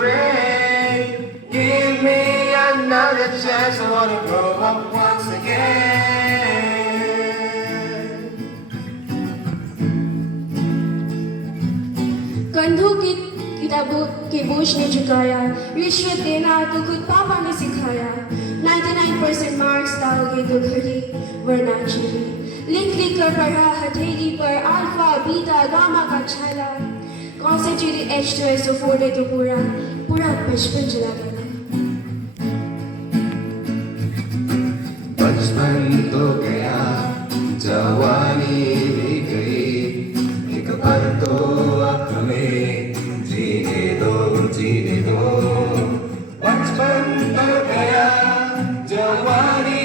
rain. Give me another chance, I wanna grow up once again. कंधों की किताबों के बोझ ने झुकाया, रिश्वत देना तो खुद पापा ने सिखाया। 99% मार्क्स लाओगे तो घड़ी वरना चिड़ी, लिख कर पढ़ा हथेली पर अल्फा बीटा गामा का छाला। कॉन्सेंट्रेटेड H2SO4 ने तो पूरा बचपन जला गया। बचपन तो गया, जवानी भी गई, एक पल तो अब हमें जीने दो। बचपन तो गया, जवानी